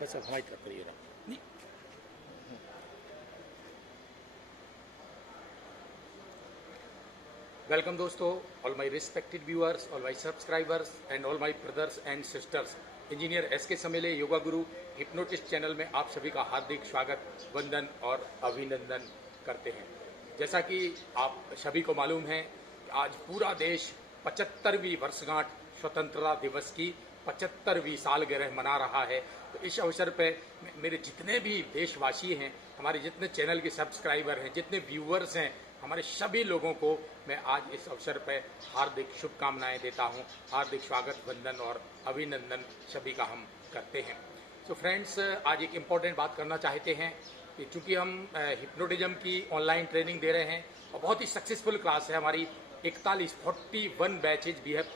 बस अब हमारी तरफ करिए नहीं। वेलकम दोस्तों, all my respected viewers, all my subscribers and all my brothers and sisters. Engineer SK Samele yoga guru hypnotist channel में आप सभी का हार्दिक स्वागत, वंदन और अभिनंदन करते हैं। जैसा कि आप सभी को मालूम है, आज पूरा देश 75वीं वर्षगांठ स्वतंत्रता दिवस की 75वीं सालगिरह मना रहा है। तो इस अवसर पे मेरे जितने भी देशवासी हैं, हमारे जितने चैनल के सब्सक्राइबर हैं, जितने व्यूअर्स हैं, हमारे सभी लोगों को मैं आज इस अवसर पे हार्दिक शुभकामनाएं देता हूं। हार्दिक स्वागत, वंदन और अभिनंदन सभी का हम करते हैं। तो फ्रेंड्स, आज एक इम्पॉर्टेंट बात करना चाहते हैं कि चूंकि हम हिप्नोटिज्म की ऑनलाइन ट्रेनिंग दे रहे हैं और बहुत ही सक्सेसफुल क्लास है हमारी। 41 batches we have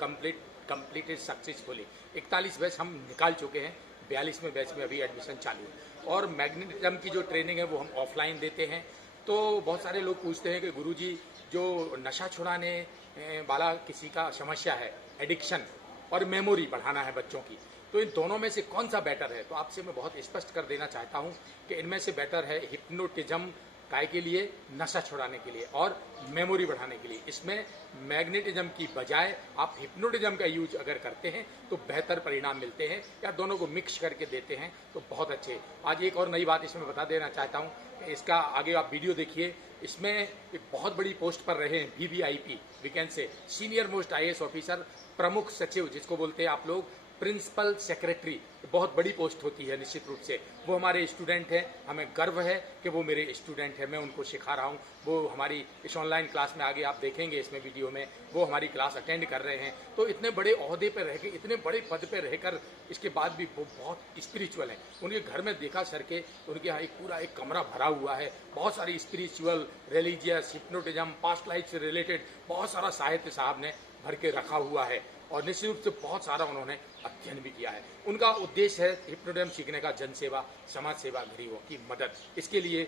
completed successfully. 41 batch हम निकाल चुके हैं, 42वें बैच में अभी एडमिशन चालू है। और मैग्नेटिज्म की जो ट्रेनिंग है वो हम ऑफलाइन देते हैं। तो बहुत सारे लोग पूछते हैं कि गुरुजी, जो नशा छुड़ाने वाला किसी का समस्या है, एडिक्शन और मेमोरी बढ़ाना है बच्चों की, तो इन दोनों में से कौन सा बेटर है? तो आपसे मैं बहुत स्पष्ट कर देना चाहता हूं कि इनमें से बेटर है हिप्नोटिज्म, काय के लिए? नशा छुड़ाने के लिए और मेमोरी बढ़ाने के लिए। इसमें मैग्नेटिज्म की बजाय आप हिप्नोटिज्म का यूज अगर करते हैं तो बेहतर परिणाम मिलते हैं, या दोनों को मिक्स करके देते हैं तो बहुत अच्छे। आज एक और नई बात इसमें बता देना चाहता हूं, इसका आगे आप वीडियो देखिए। इसमें एक बहुत बड़ी पोस्ट पर रहे हैं VVIP, we can say senior most IAS officer, प्रमुख सचिव जिसको बोलते हैं आप लोग, प्रिंसिपल सेक्रेटरी। बहुत बड़ी पोस्ट होती है निश्चित रूप से। वो हमारे स्टूडेंट हैं, हमें गर्व है कि वो मेरे स्टूडेंट हैं, मैं उनको सिखा रहा हूँ। वो हमारी इस ऑनलाइन क्लास में आगे आप देखेंगे इसमें वीडियो में, वो हमारी क्लास अटेंड कर रहे हैं। तो इतने बड़े ओहदे पर रह के, इतने बड़े पद पर रहकर, इसके बाद भी वो बहुत स्पिरिचुअल हैं। उनके घर में देखा सर के, उनके यहाँ एक पूरा एक कमरा भरा हुआ है, बहुत सारी spiritual, religious, hypnotism, past life से रिलेटेड बहुत सारा साहित्य साहब ने भर के रखा हुआ है। और निश्चित रूप से बहुत सारा उन्होंने अध्ययन भी किया है। उनका उद्देश्य है हिप्नोटिज्म सीखने का जन सेवा, समाज सेवा, गरीबों की मदद। इसके लिए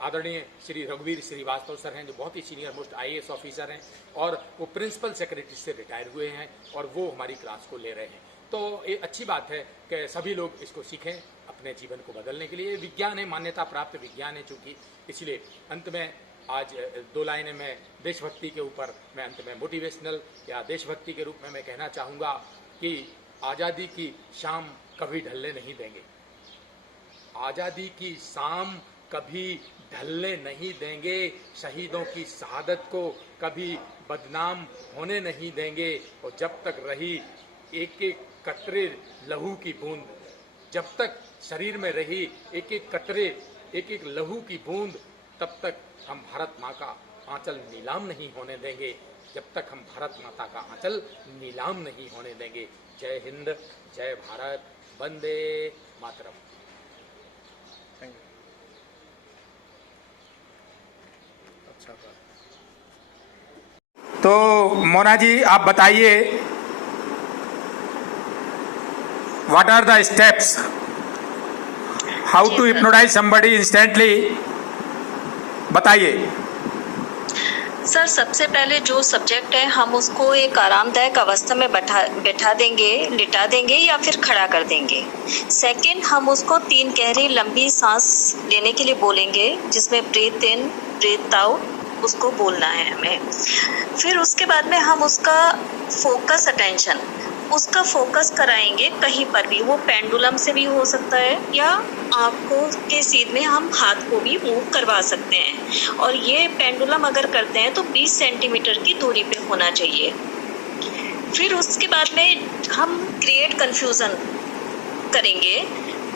आदरणीय श्री रघुवीर श्रीवास्तव सर हैं, जो बहुत ही सीनियर मोस्ट IAS ऑफिसर हैं और वो प्रिंसिपल सेक्रेटरी से रिटायर हुए हैं और वो हमारी क्लास को ले रहे हैं। तो ये अच्छी बात है कि सभी लोग इसको सीखें अपने जीवन को बदलने के लिए। विज्ञान है, मान्यता प्राप्त विज्ञान है चूंकि, इसलिए अंत में आज 2 लाइनें में देशभक्ति के ऊपर, मैं अंत में मोटिवेशनल या देशभक्ति के रूप में मैं कहना चाहूँगा कि आज़ादी की शाम कभी ढलने नहीं देंगे। आज़ादी की शाम कभी ढलने नहीं देंगे। शहीदों की शहादत को कभी बदनाम होने नहीं देंगे। और जब तक रही एक एक कतरे लहू की बूंद, जब तक शरीर में रही एक एक कतरे, एक एक लहू की बूंद, तब तक हम भारत माँ का आंचल नीलाम नहीं होने देंगे। जब तक हम भारत माता का आंचल नीलाम नहीं होने देंगे। जय हिंद, जय भारत, वंदे मातरम। अच्छा, तो मोना जी आप बताइए, what are the steps, how to hypnotize somebody instantly, बताइए। सर, सबसे पहले जो सब्जेक्ट है हम उसको एक आरामदायक अवस्था में बैठा देंगे, लिटा देंगे या फिर खड़ा कर देंगे। सेकंड, हम उसको 3 गहरी लंबी सांस लेने के लिए बोलेंगे, जिसमें ब्रीथ इन ब्रीथ आउट उसको बोलना है हमें। फिर उसके बाद में हम उसका फोकस कराएंगे कहीं पर भी। वो पेंडुलम से भी हो सकता है या आंखों के सीध में हम हाथ को भी मूव करवा सकते हैं। और ये पेंडुलम अगर करते हैं तो 20 सेंटीमीटर की दूरी पे होना चाहिए। फिर उसके बाद में हम क्रिएट कंफ्यूजन करेंगे।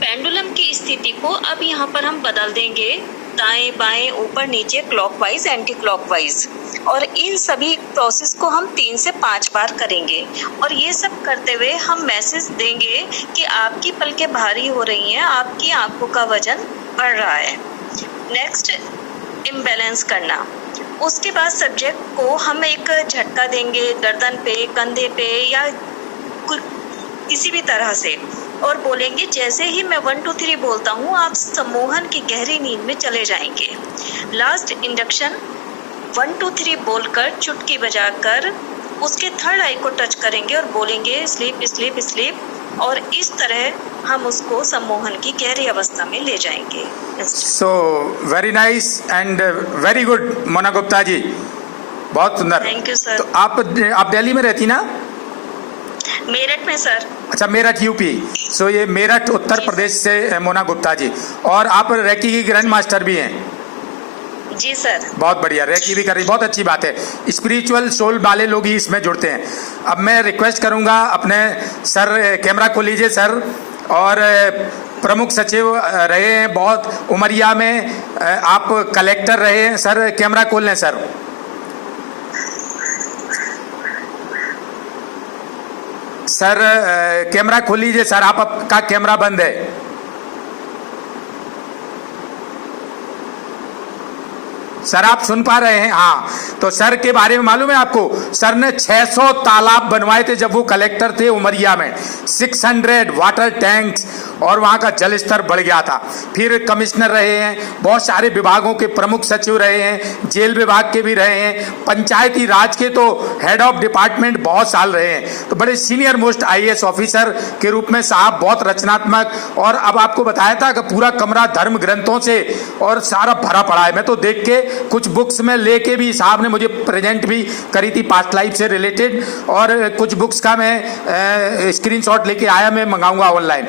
पेंडुलम की स्थिति को अब यहाँ पर हम बदल देंगे, दाएं बाएं ऊपर नीचे, क्लॉकवाइज एंटी क्लॉकवाइज। और इन सभी प्रोसेस को हम 3 से 5 बार करेंगे। और ये सब करते हुए हम मैसेज देंगे कि आपकी पलकें भारी हो रही हैं, आपकी आंखों का वजन बढ़ रहा है। नेक्स्ट, इम्बैलेंस करना। उसके बाद सब्जेक्ट को हम एक झटका देंगे गर्दन पे, कंधे पे या किसी भी तरह से, और बोलेंगे जैसे ही मैं 1 2 3 बोलता हूँ आप सम्मोहन की गहरी नींद में चले जाएंगे। लास्ट इंडक्शन 1 2 3 बोलकर चुटकी बजाकर उसके थर्ड आई को टच करेंगे और बोलेंगे स्लीप स्लीप स्लीप, और इस तरह हम उसको सम्मोहन की गहरी अवस्था में ले जाएंगे। So very nice and very good Mona Gupta ji, बहुत सुंदर। Thank you sir. तो आप दिल्ली में रहती ना? मेरठ में सर। अच्छा, मेरठ यूपी। सो ये मेरठ उत्तर प्रदेश से मोना गुप्ता जी, और आप रेकी की ग्रैंड मास्टर भी हैं? जी सर। बहुत बढ़िया, रेकी भी कर रही, बहुत अच्छी बात है। स्पिरिचुअल सोल वाले लोग ही इसमें जुड़ते हैं। अब मैं रिक्वेस्ट करूंगा अपने सर, कैमरा खोल लीजिए सर, और प्रमुख सचिव रहे हैं बहुत उमरिया में, आप कलेक्टर रहे हैं सर, कैमरा खोल लें सर। सर कैमरा खोल लीजिए सर, आपका कैमरा बंद है। सर आप सुन पा रहे हैं? हाँ, तो सर के बारे में मालूम है आपको, सर ने 600 तालाब बनवाए थे जब वो कलेक्टर थे उमरिया में, 600 वाटर टैंक्स, और वहाँ का जल स्तर बढ़ गया था। फिर कमिश्नर रहे हैं, बहुत सारे विभागों के प्रमुख सचिव रहे हैं, जेल विभाग के भी रहे हैं, पंचायती राज के तो हेड ऑफ डिपार्टमेंट बहुत साल रहे हैं। तो बड़े सीनियर मोस्ट IAS ऑफिसर के रूप में साहब बहुत रचनात्मक, और अब आपको बताया था कि पूरा कमरा धर्म ग्रंथों से और सारा भरा पड़ा है। मैं तो देख के कुछ बुक्स में लेके भी, साहब ने मुझे प्रेजेंट भी करी थी पास्ट लाइफ से रिलेटेड, और कुछ बुक्स का मैं स्क्रीनशॉट लेके आया, मैं मंगाऊंगा ऑनलाइन।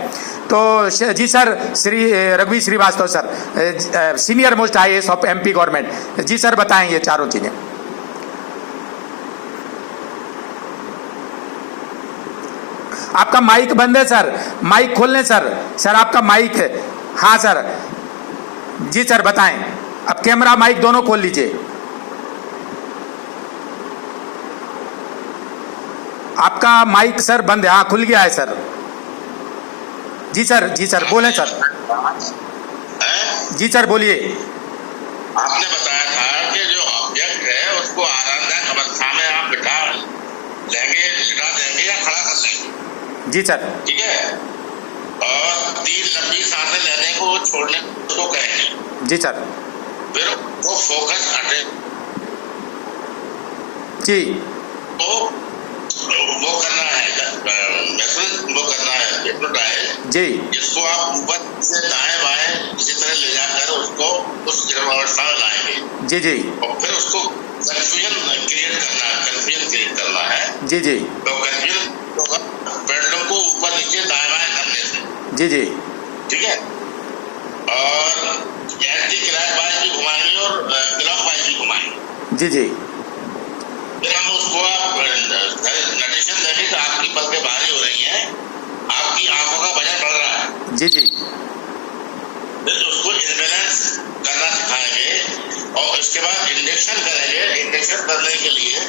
तो जी सर, श्री रघुवीर Srivastava sir, senior most IAS of MP government, जी सर बताएं ये चारों चीजें। आपका माइक बंद है सर, माइक खोल लें सर। सर आपका माइक है, हाँ सर, जी सर बताएं। अब कैमरा माइक दोनों खोल लीजिए। आपका माइक सर बंद है, हाँ खुल गया है सर। जी सर बोलें सर। जी सर बोलिए। आपने बताया था कि जो ऑब्जेक्ट है उसको आरामदायक अवस्था में आप बिठा लेंगे, लिटा देंगे या खड़ा कर लेंगे। जी सर। ठीक है, और 3 लंबी सांसें लेने को छोड़ने को कहेंगे। जी सर। फिर वो फोकस हटे, जी तो वो करना है, वो करना है हिप्नोटाइज, जी, जिसको आप ऊपर से दाएं बाएं इसी तरह ले जाकर उसको उस अवस्था में लाएंगे। जी जी, और फिर उसको कंफ्यूजन क्रिएट करना है। जी जी, तो कंफ्यूजन होगा पेंडुलम को ऊपर नीचे दाएं बाएं करने से। जी जी, ठीक है, और एंटी क्लॉकवाइज भी घुमाएंगे और क्लॉकवाइज भी घुमाएंगे। जी जी। फिर हम उसको आप नोटिशन देंगे कि आपकी पलकें भारी हो रही हैं, आपकी आंखों का वजन बढ़ रहा है। जी जी। फिर उसको इम्बैलेंस करना सिखाएंगे, और उसके बाद इंजेक्शन करेंगे। इंजेक्शन करने के लिए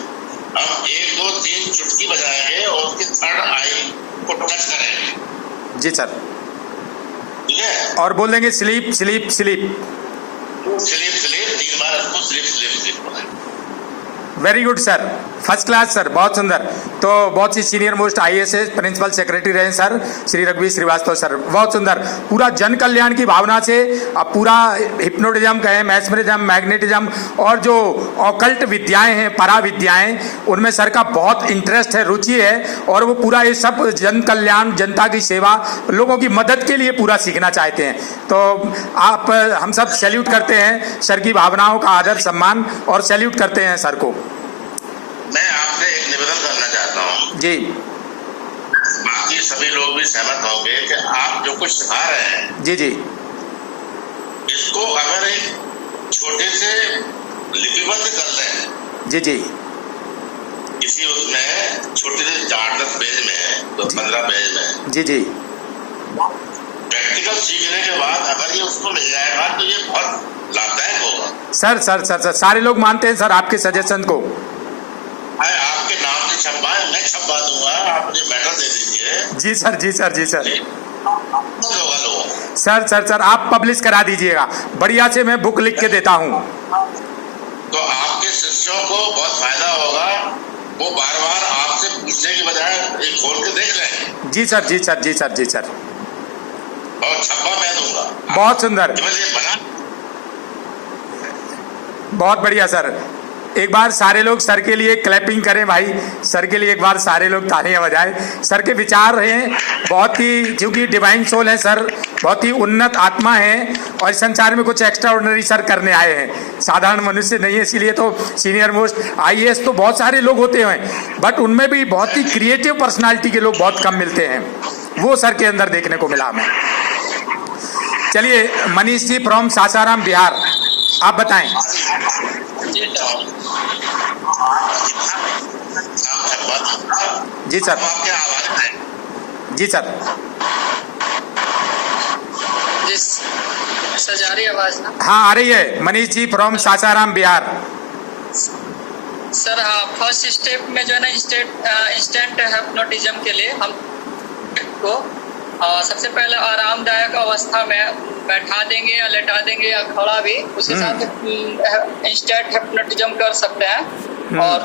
हम 1 2 3 चुटकी बजाएंगे और उसकी थर्ड आई को टच करेंगे। जी सर। ठीक है, और बोलेंगे sleep sleep sleep. Sleep sleep 3 बार उसको स्लीप स्लीप स्लीप बोलेंगे। Very good sir, first class sir, बहुत सुंदर। तो बहुत सी senior most IAS principal secretary रहे सर श्री रघुवीर श्रीवास्तव सर, बहुत सुंदर। पूरा जन कल्याण की भावना से अब पूरा हिप्नोटिज्म कहें, मैस्मरिज्म, मैग्नेटिज्म और जो ऑकल्ट विद्याएं हैं, परा विद्याएं, उनमें सर का बहुत इंटरेस्ट है, रुचि है, और वो पूरा ये सब जन कल्याण, जनता की सेवा, लोगों की मदद के लिए पूरा सीखना चाहते हैं। तो आप, हम सब सैल्यूट करते हैं सर की भावनाओं का आदर सम्मान, और सैल्यूट करते हैं सर को। मैं आपसे एक निवेदन करना चाहता हूँ जी, बाकी सभी लोग भी सहमत होंगे कि आप जो कुछ सिखा रहे हैं, जी जी, इसको अगर एक छोटे से लिपिबद्ध कर लें, जी जी, किसी उसमें छोटे से 4-10 पेज में, तो 15 पेज में, जी जी, प्रैक्टिकल सीखने के बाद अगर ये उसको मिल जाएगा तो ये बहुत लाभदायक होगा। सर सर सर सर सारे लोग मानते हैं सर आपके सजेशन को। मैं आपके नाम से छपवाए, मैं छपवा दूंगा, आप मुझे मैटर दे दीजिए। जी सर, जी सर, जी सर। होगा लोग। सर आप पब्लिश करा दीजिएगा, बढ़िया से मैं बुक लिख के देता हूँ। तो आपके शिष्यों को बहुत फायदा होगा, वो बार बार आपसे पूछने की बजाय एक खोल के देख लें। जी सर, जी सर, जी सर, जी सर। और छप्पा मैं दूंगा। बहुत सुंदर, बना बहुत बढ़िया सर। एक बार सारे लोग सर के लिए क्लैपिंग करें भाई, सर के लिए एक बार सारे लोग तालियां बजाएं। सर के विचार रहे बहुत ही, क्योंकि डिवाइन सोल है सर, बहुत ही उन्नत आत्मा है और संसार में कुछ एक्स्ट्रा ऑर्डिनरी सर करने आए हैं, साधारण मनुष्य नहीं है। इसीलिए तो सीनियर मोस्ट IAS तो बहुत सारे लोग होते हैं, बट उनमें भी बहुत ही क्रिएटिव पर्सनालिटी के लोग बहुत कम मिलते हैं, वो सर के अंदर देखने को मिला हमें। चलिए मनीष जी फ्रॉम सासाराम बिहार, आप बताएं। जी सर। आपके आभार हैं। जी सर। सर जा रही आवाज ना? हाँ आ रही है। मनीष जी फ्रॉम सासाराम बिहार। सर हाँ, फर्स्ट स्टेप में जो है ना इंस्टेंट हिप्नोटिज्म के लिए हम को सबसे पहले आरामदायक अवस्था में बैठा देंगे या लेटा देंगे या खड़ा भी, उस हिसाब से इंस्टेंट हिप्नोटिज्म कर सकते हैं। और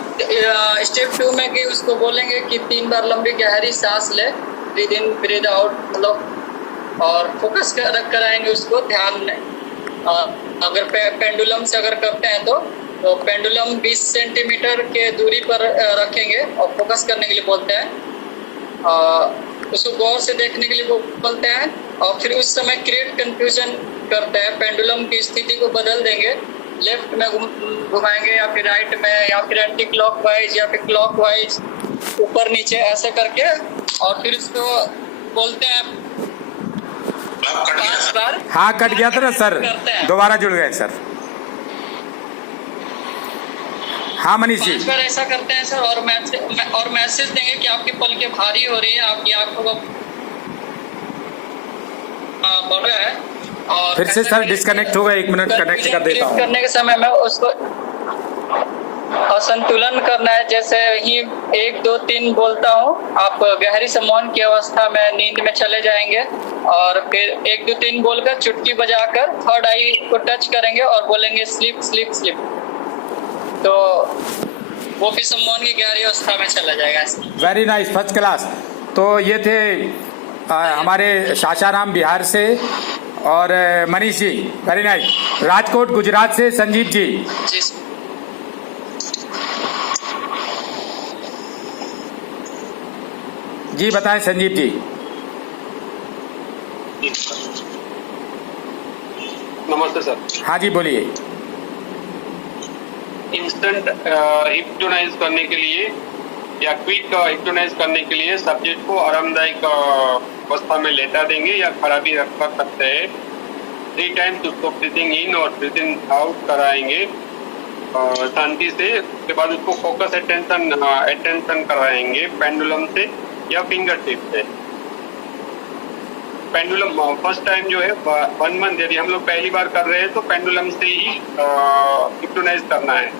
स्टेप 2 में कि उसको बोलेंगे कि 3 बार लंबी गहरी सांस ले, ब्रीद इन ब्रीद आउट, मतलब और फोकस कराएंगे उसको ध्यान में। अगर पेंडुलम से अगर करते हैं तो पेंडुलम 20 सेंटीमीटर के दूरी पर रखेंगे और फोकस करने के लिए बोलते हैं। उसको गौर से देखने के लिए बोलते हैं और फिर उस समय क्रिएट कंफ्यूजन करते हैं। पेंडुलम की स्थिति को बदल देंगे, लेफ्ट में घुमाएंगे या फिर राइट में या फिर एंटी क्लॉकवाइज या फिर क्लॉकवाइज, ऊपर नीचे ऐसे करके, और फिर उसको बोलते हैं 5 बार। हाँ कट गया था ना सर, दोबारा जुड़ गए सर। हाँ मनीष जी। 5 बार ऐसा करते हैं सर, और मैसेज देंगे कि आपकी पलकें भारी हो रही है, आपकी आंखों को बढ़ रहा है। और फिर से सर डिस्कनेक्ट हो गया, 1 मिनट कनेक्ट कर देता हूँ। करने के समय में उसको असंतुलन करना है। जैसे ही 1 2 3 बोलता हूँ, आप गहरी से मौन की अवस्था में नींद में चले जाएंगे और फिर 1 2 3 बोलकर चुटकी बजाकर थर्ड आई को टच करेंगे और बोलेंगे स्लीप स्लीप स्लीप, तो वो फिर सम्मान की गहरी अवस्था में चला जाएगा। Very nice, first class. तो ये थे हमारे सासाराम बिहार से, और मनीष जी वेरी नाइस। राजकोट गुजरात से संजीव जी। जी बताएं संजीव जी। नमस्ते सर। हाँ जी बोलिए। इंस्टेंट हिप्नोटाइज करने के लिए या क्विक हिप्नोटाइज करने के लिए सब्जेक्ट को आरामदायक अवस्था में लेटा देंगे या खड़ा भी रख सकते हैं। 3 टाइम्स उसको ब्रीथिंग इन और ब्रीथिंग आउट कराएंगे शांति से। उसके बाद उसको फोकस अटेंशन कराएंगे पेंडुलम से या फिंगर टिप से। पेंडुलम फर्स्ट टाइम जो है 1 मंथ, यदि हम लोग पहली बार कर रहे हैं तो पेंडुलम से ही हिप्नोटाइज करना है।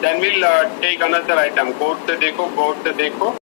Then will take another item, गोड से देखो, गोड से देखो।